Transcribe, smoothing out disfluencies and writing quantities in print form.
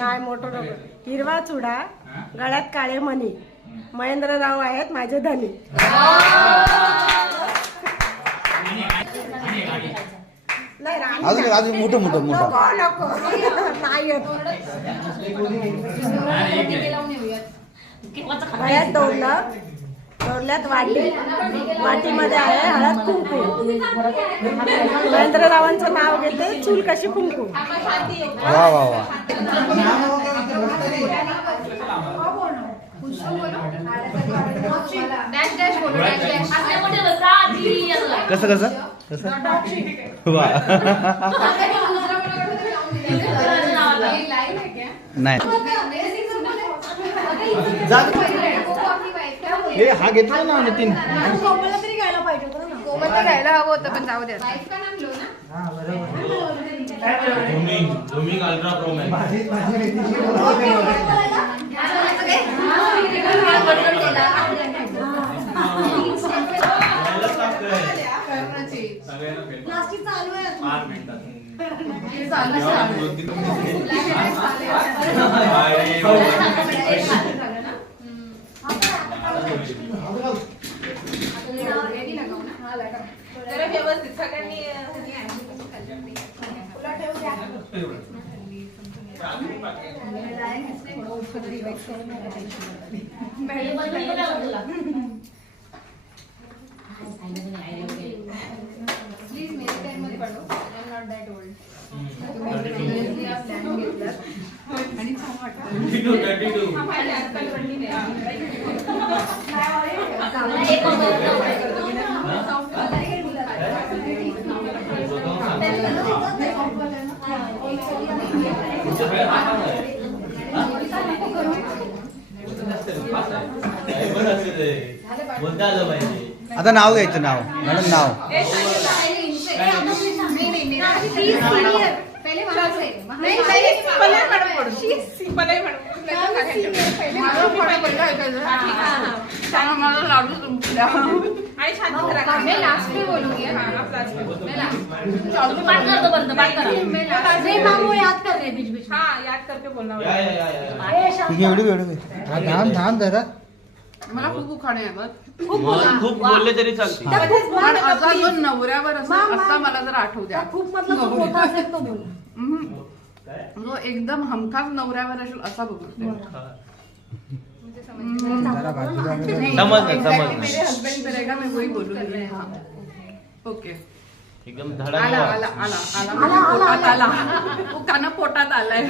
काय मोठं हिरवा चुडा, गळ्यात काळे मणी, महेंद्रराव आहेत माझे धनी. अजून मोठं मोठं मोठं नाही गळ्यात डोरलं, डोरल्यात वाटी, वाटीमध्ये आहे हळद कुंकू. महेंद्ररावांचं नाव घेते, चूल कशी कुंकू. वा वा वा. कसं कसं कसं वा नाही हा घेतला ना नितीन. कोमल घ्यायला हवं होतं पण जाऊ द्या. अल्ट्रा प्रो प्लास्टिक चालू आहे. 8 मिनिटात व्यवस्थित सगळ्यांनी प्लीज मेरे टाइम मध्ये पडो. I am not that old. आणि छान वाटतं. 32 आता नाव घ्यायचं. नाव मॅडम नाव मला खूप उखाणे आहे. खूप बोलले तरी चालते. असा जो नवऱ्यावर असा मला जर आठवू द्या. खूप मतलब मोठा असेल तो बोल. जो एकदम हमखास नवऱ्यावर असेल असा बघू. मेरे हस्बैंड करेगा मैं वही बोलूंगी. ओके एकदम आला आला आला आला पोटात आला. काना पोटात आलाय.